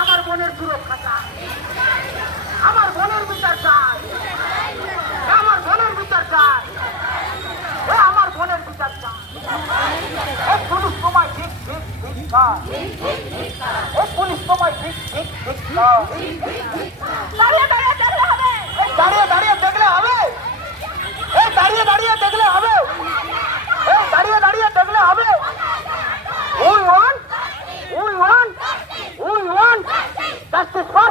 আমার বোনের সুরক্ষা চাই, আমার বোনের বিচার চাই, আমার বোনের বিচার চাই, আমার বোনের বিচার চাই। পুলিশ তোমায় ঠিক ঠিক ঠিক পুলিশ তোমায় ঠিক ঠিক ঠিক দাঁড়িয়ে দাঁড়িয়ে দেখলে হবে, দাঁড়িয়ে দাঁড়িয়ে দেখলে হবে, দাঁড়িয়ে দাঁড়িয়ে দেখলে হবে, দাঁড়িয়ে দাঁড়িয়ে দেখলে হবে। We want justice for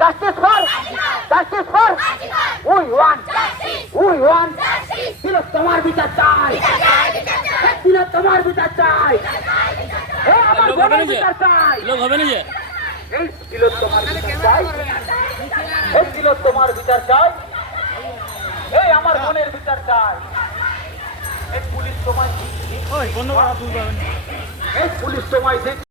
justice for justice for we want দিল তোমার বিচার চাই, দিল তোমার বিচার চাই, আমার বোনের বিচার চাই, লোক হবে না যে এই দিল তোমার বিচার চাই, এই দিল তোমার বিচার চাই, এই আমার বোনের বিচার চাই। এই পুলিশ তোমায় ওই বন্ধ করা তুলবে এই পুলিশ তোমায়